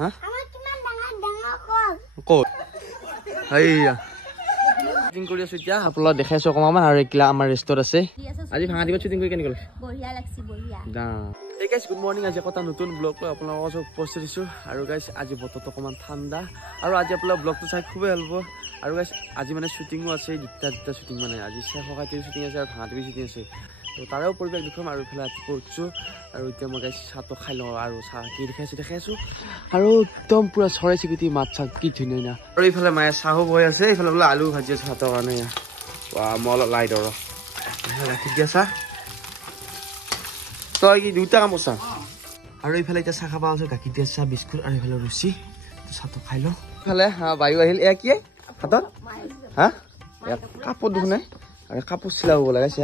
হা ক'ত এইয়া শ্বুটিং কৰি আছো এতিয়া আপোনালোকক দেখাইছো অকণমান আৰু এইগিলা আমাৰ ৰেষ্টত আছে আজি ভাঙা দিবত শ্বুটিং কৰি কেনেকৈ লাগিছে বঢ়িয়া লাগছে বঢ়িয়া Hey guys, good morning. আজি এটা নতুন ব্লগ লৈ আপোনালোকৰ ওচৰত উপস্থিত হৈছো আৰু গাইস আজি বতৰটো অকমান ঠাণ্ডা আৰু আজি আপোনালোকৰ ব্লগটো চাই খুবেই ভাল পাব আৰু গাইস আজি মানে শ্বুটিংও আছে দুটা শ্বুটিং মানে আজি শেষৰ শ্বুটিং আছে আৰু ভাঙা শ্বুটিং আছে তো তাৰেও পৰিৱেশ দেখুৱাম আৰু ইফালে ৰাতিপুৱা উঠিছো আৰু এতিয়া মই গাইস চাহটো খাই লওঁ আৰু চাহ কি দেখাইছো আৰু একদম পুৰা চৰাই চিৰিকটি মাত চাত কি ধুনীয়া আৰু ইফালে মায়ে চাহো বৈ আছে ইফালে বোলে আলু ভাজি আছে ভাতৰ কাৰণে মই অলপ লাই দৰ ৰাখি দিয়া চাহ তই কি দুটা কাম কৰছা আৰু এইফালে এতিয়া চাহ খাবা আছে গাখীৰ দিয়া চাহ বিস্কুট আৰু এইফালে ৰুচি চাহটো খাই লওঁ এইফালে বায়ু আহিল এয়া কি হাতত হা কাপোৰ দেখোন আৰু কাপোৰ চিলাব লগাইছে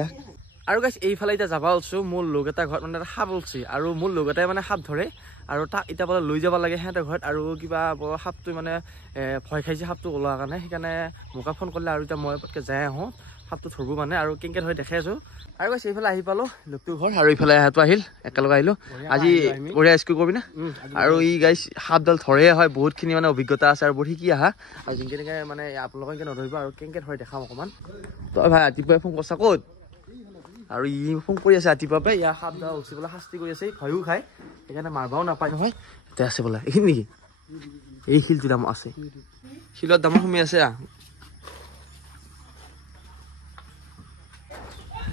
আৰু গাইছ এইফালে এতিয়া যাবা ওলছো মোৰ লগ এটা ঘৰত মানে সাপ ওলছি আৰু মোৰ লগ এটাই মানে সাপ ধৰে আৰু তাক এতিয়া বোলে লৈ যাব লাগে সিহঁতৰ ঘৰত আৰু কিবা সাপটো মানে ভয় খাইছে সাপটো ওলোৱাৰ কাৰণে সেইকাৰণে মোকে ফোন কৰিলে আৰু এতিয়া মই পটকৈ যাই আহোঁ সাপটো ধৰিব মানে আৰু কেনেকৈ ধৰি দেখাই আছো আৰু গাইছ এইফালে আহি পালোঁ লগটোৰ ঘৰ আৰু এইফালে এহাটো আহিল একেলগে আহিলোঁ আজি বঢ়িয়া স্কুল কৰিবি না আৰু ই গাইছ সাপডাল ধৰে হয় বহুতখিনি মানে অভিজ্ঞতা আছে আৰু বহুত শিকি আহা আৰু যেনেকৈ মানে আপোনালোকে কেনেকৈ নধৰিব আৰু কেনেকৈ ধৰি দেখাম অকণমান তই ভাই ৰাতিপুৱাই ফোন কৰছা ক'ত আৰু ই ফোন কৰি আছে ৰাতিপুৱাই ইয়াৰ সাপডাল উঠি পেলাই শাস্তি কৰি আছে ভয়ো খায় সেইকাৰণে মাৰবাও নাপায় নহয় এতিয়া আছে বোলে এইখিনি নেকি এই শিলটো দাম আছে শিলৰ দামো সোমাই আছে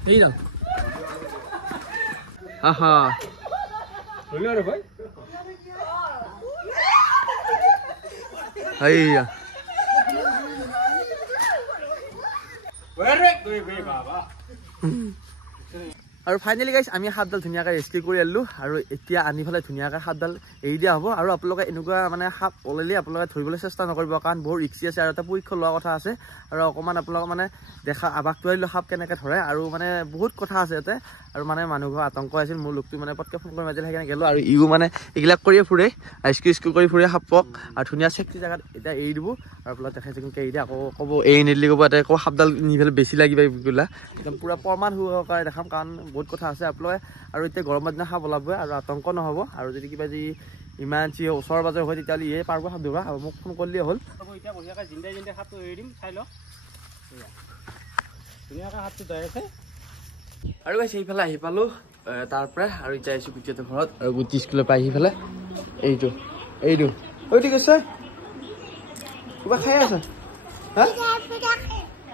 এই না আহা এইয়া আৰু ফাইনেলি গাইছ আমি সাপডাল ধুনীয়াকৈ ৰেস্কিউ কৰি আনিলোঁ আৰু এতিয়া আনি পেলাই ধুনীয়াকৈ সাপডাল এৰি দিয়া হ'ব আৰু আপোনালোকে এনেকুৱা মানে সাপ ওলালে আপোনালোকে ধৰিবলৈ চেষ্টা নকৰিব কাৰণ বহুত ৰিক্সি আছে আৰু এটা পৰীক্ষা লোৱা কথা আছে আৰু অকণমান আপোনালোকে মানে দেখা আৱাসটো আহিলোঁ সাপ কেনেকৈ ধৰে আৰু মানে বহুত কথা আছে ইয়াতে আৰু মানে মানুহৰ আতংক আছিল মোৰ লোকটো মানে পটকৈ ফোন কৰি মাতিলে সেইকাৰণে গ'লোঁ আৰু ইও মানে এইবিলাক কৰিয়ে ফুৰে ৰেস্কিউ কৰি ফুৰে সাপক আৰু ধুনীয়া চেফটি জেগাত এতিয়া এৰি দিব আৰু আপোনালোকে দেখাইছে কেনেকৈ এৰি দিয়ে আকৌ ক'ব এৰি নিদিলে ক'ব এতিয়া আকৌ সাপডাল নি পেলাই বেছি লাগিব এইবিলাক একদম পূৰা প্ৰমাণ সহকাৰে দেখাম কাৰণ বহুত কথা আছে আপোনালোকে আৰু এতিয়া গৰমৰ দিনা সাপ ওলাবই আৰু আতংক নহ'ব আৰু যদি কিবা যদি ইমাৰ্জেঞ্চি ওচৰ পাজৰ হয় তেতিয়াহ'লে ইয়ে পাৰিব সাপ ধৰিব আৰু মোক ফোন কৰিলেই হ'ল এতিয়া বঢ়িয়াকৈ জিন্দাই সাপটো এৰি দিম চাই লওক ধুনীয়াকৈ সাপটো ধৰি আছে আৰু গাইছ এইফালে আহি পালোঁ তাৰ পৰা আৰু এতিয়া আহিছোঁ গুটিহঁতৰ ঘৰত আৰু গুটি স্কুলৰ পৰা আহি পেলাই এইটো ঐ ঠিক আছে কিবা খাই আছে হা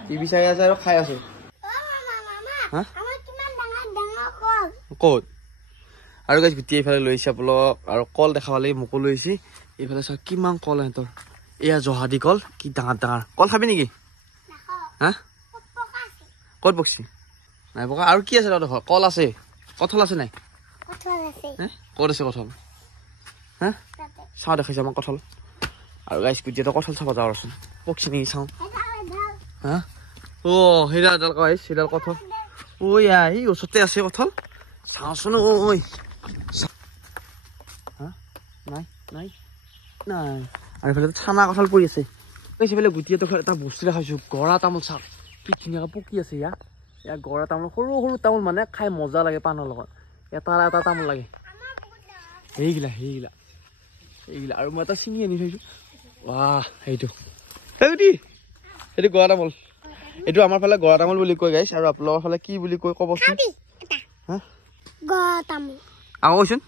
টিভি চাই আছে আৰু খাই আছে হা ক'ত আৰু গাইছ গুটি এইফালে লৈ আহিছে আপোনালোক আৰু কল দেখা পালে মোকো লৈ আহিছে এইফালে চাওক কিমান কল সিহঁতৰ এয়া জহাদী কল কি ডাঙৰ কল খাবি নেকি হা ক'ত বকছি নাই পকা আৰু কি আছে তহঁতৰ ঘৰত কল আছে কঁঠাল আছে নাই ক'ত আছে কঁঠাল হা চাওঁ দেখাইছে আমাক কঁঠাল আৰু গাইছ গুটিহঁতৰ কঁঠাল চাব যাওঁ ৰচোন পকছি নেকি চাওঁ হা সেইডাল গাইছ সেইডাল কঁঠাল ঐ এই ওচৰতে আছে কঁঠাল চাওঁচোন ঐ হা নাই আৰু এইফালে চানা কঁঠাল পৰি আছে সেইফালে গুটিহঁতৰ ঘৰত এটা বস্তু দেখাইছোঁ গৰা তামোল চাওক কি ধুনীয়াকৈ পকি আছে ইয়াৰ গৰা তামোল সৰু সৰু তামোল মানে খাই মজা লাগে পাণৰ লগত এটা তামোল লাগে সেইগিলা আৰু মই এটা চিঙি আনি থৈছোঁ সেইটো গৰা তামোল এইটো আমাৰ ফালে গৰা তামোল বুলি কয় গাইছ আৰু আপোনালোকৰ ফালে কি বুলি কয় ক'বচোন হা কৈছোন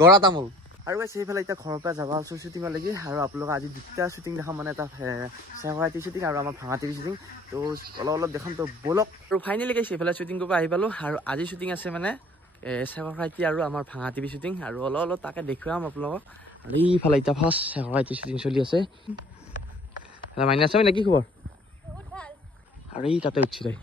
গৰা তামোল আৰু গাইছ সেইফালে এতিয়া ঘৰৰ পৰা যাব আছোঁ শ্বুটিঙৰ লাগি আৰু আপোনালোকে আজি দুটা শ্বুটিং দেখাম মানে এটা চেহৰাইটি শ্বুটিং আৰু আমাৰ ভাঙাটিভি শ্বুটিং তো অলপ দেখাম তো ব'লক আৰু ফাইনেলি গাইছ সেইফালে শ্বুটিং কৰিব আহি পালোঁ আৰু আজি শ্বুটিং আছে মানে চেহৰাইটি আৰু আমাৰ ভাঙাটিভি শ্বুটিং আৰু অলপ তাকে দেখুৱাম আপোনালোকক আৰু এইফালে এতিয়া ফাৰ্ষ্ট চেহৰাইটি শ্বুটিং চলি আছে মাইনা আছে নে কি খবৰ আৰু এই তাতে উঠছি তাই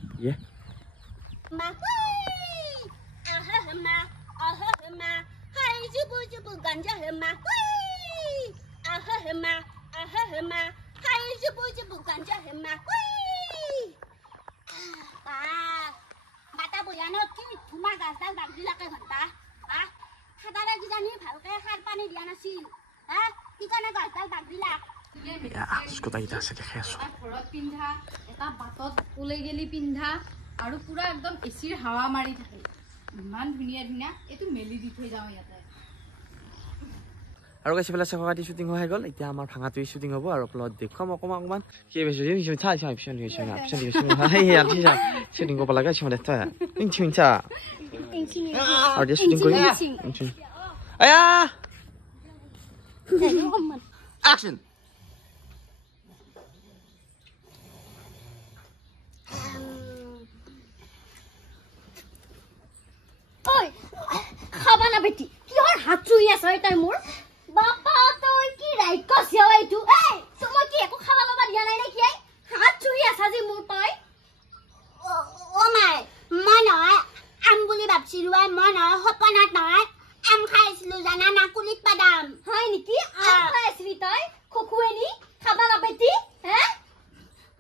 আৰু পুৰা একদম এচিৰ হাৱা মাৰি থাকে ইমান ধুনীয়া এইটো মেলি দি থৈ যাওঁ ইয়াতে আৰু গাইছ ইফালে চেকাটি শ্বুটিং হৈ গ'ল এতিয়া আমাৰ ভাঙাটোৱে শ্বুটিং হ'ব আৰু প্লট দেখুৱাম অকণমান কি বেছি শ্বুটিং কৰিব লাগে আৰু দিয়া শ্বুটিং কৰি আয়া Action! Oi! Khaba na beti. Ki hor hat chui asa tai mor. Baba toi ki rai ko siawai tu. Hey! Tuma ki eko khaba loba dia nai na ki ai? Hat chui asa ji mor toi. O mai. Moi noi am buli bapsiru ai moi noi hopanat noi. Am khaislu jana na kulit padam. Hai niki am khaisli toi. Kokueni khaba na beti. He?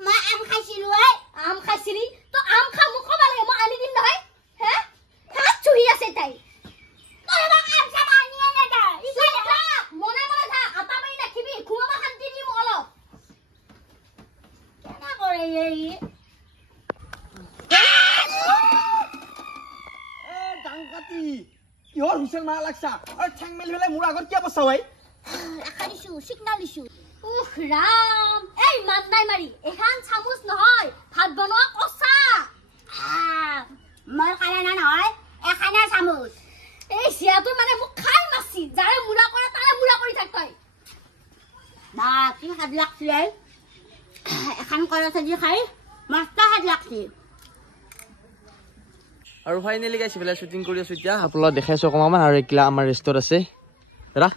Moi am khaisilu ai. Am khaisili to am khamu khoba lage moi ani dim noi. He? Hat chui asa tai. Ore ba am khaba ni na da. Ika mona mona tha ata mai na khibi khuma khanti ni molo. Kena kore ei? ডাংকাতি কিহৰ whistle মাৰা লাগছা আৰু ঠেং মেলি হলে মোৰ আগত কিয় বছাও ভাই আখাৰিছো সিগনাল দিছো উহ ৰাম এই মান্দাই মাৰি এখান চামুচ নহয় ভাত বনোৱা কচা মই খানা নহয় এখানা চামুচ এই সিয়াটো মানে মোক খাই মাছি যাৰে মুৰা কৰে তাৰে মুৰা কৰি থাক তই না কি হাত লাগছি এখান কৰা সজি খাই মাছটা হাত লাগছি আৰু ফাইনেলি গাইছ ইফালে শ্বুটিং কৰি আছো এতিয়া আপোনালোক দেখাইছো অকণমান আৰু এইগিলা আমাৰ ৰেষ্টত আছে দাদা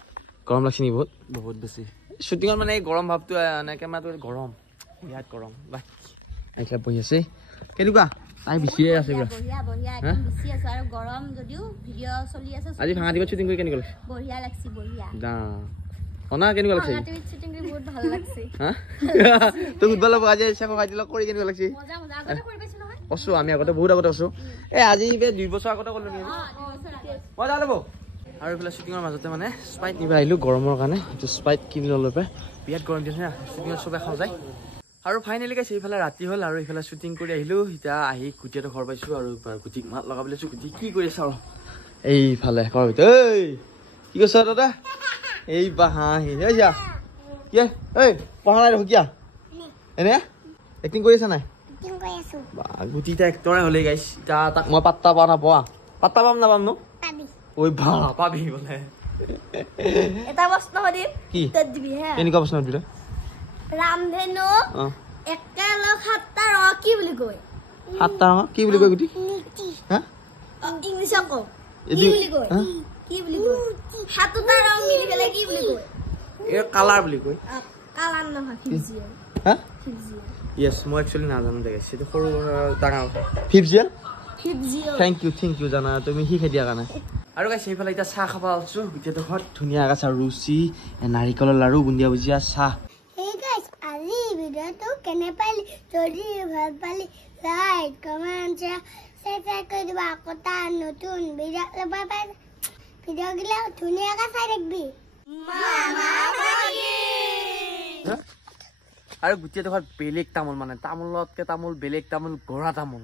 গৰম লাগছে নি বহুত বেছি শ্বুটিঙত মানে এই গৰম ভাৱটো কেমেৰাটো গৰম ইয়াত গৰম বা এইগিলা বহি আছে কেনেকুৱা তাই বেছিয়ে আছে বঢ়িয়া বঢ়িয়া একদম বেছি আছে আৰু গৰম যদিও ভিডিঅ' চলি আছে আজি ভাঙা দিব শ্বুটিং কৰি কেনেকুৱা লাগছে বঢ়িয়া লাগছে বঢ়িয়া দা অনা কেনেকুৱা লাগছে ভাঙা টিভিত শ্বুটিং কৰি বহুত ভাল লাগছে হা তো ফুটবল আজি চেক খাই দিল কৰি কেনেকুৱা লাগছে মজা মজা আগতে কৰি পাইছ নহয় আছো আমি আগতে বহুত আগতে আছো এই আজি 2 বছৰ আগতে ক'লো নি মজা ল'ব আৰু এইফালে শ্বুটিঙৰ মাজতে মানে স্প্ৰাইট নিব আহিলো গৰমৰ কাৰণে এইটো স্প্ৰাইট কিনি ল'লো পাই বিয়াত গৰম দিছে না শ্বুটিঙত চবে খাওঁ যায় আৰু ফাইনেলি গাইছে এইফালে ৰাতি হ'ল আৰু এইফালে শ্বুটিং কৰি আহিলো এতিয়া আহি কুটিয়াটো ঘৰ পাইছো আৰু কুটিক মাত লগাবলৈ আছো কুটি কি কৰি আছা আৰু এইফালে ঘৰ ভিতৰত এই কি কৈছ দাদা এই বাহাহি যা কি এই পঢ়া নাই দেখো কিয়া এনে এক্টিং কৰি আছা নাই গুটিটা এক্টৰে হ'লে গাইছ এতিয়া তাক মই পাত্তা পোৱা নাপোৱা পাত্তা পাম নাপাম ন ওই ভা পাবি বোলে এটা প্ৰশ্ন সুধিম কি উত্তৰ দিবি হে এনেকুৱা প্ৰশ্ন সুধিলে ৰামধেনু একেলগ সাতটা ৰ কি বুলি কয় সাতটা ৰঙ কি বুলি কয় গুটি হা ইংলিছত কও কি বুলি কয় কি বুলি কয় সাতটা ৰং মিলি গলে কি বুলি কয় এ কালাৰ বুলি কয় কালাৰ নহয় ফিজিয়া হা ফিজিয়া ইয়েস মই একচুয়ালি নাজানো দেখে সেটা সৰু ডাঙৰ ফিজিয়া ফিজিয়া থ্যাংক ইউ জানা তুমি শিকাই দিয়া কাৰণে আৰু গাইছ এইফালে এতিয়া চাহ খাব আছো গুটিটো ঘৰত ধুনীয়া আগাছা ৰুচি নাৰিকলৰ লাৰু বুন্দিয়া ভুজিয়া চাহ Hey guys, আজি ভিডিওটো কেনে পালি যদি ভাল পালি লাইক কমেন্ট শেয়ার কৰি দিবা আকটা নতুন ভিডিও লবা পাই ভিডিও গিলা ধুনীয়াকৈ চাই দেখবি মামা ভাগি আৰু গুটিটো ঘৰত বেলেগ তামোল মানে তামোলতকে তামোল বেলেগ তামোল গৰা তামোল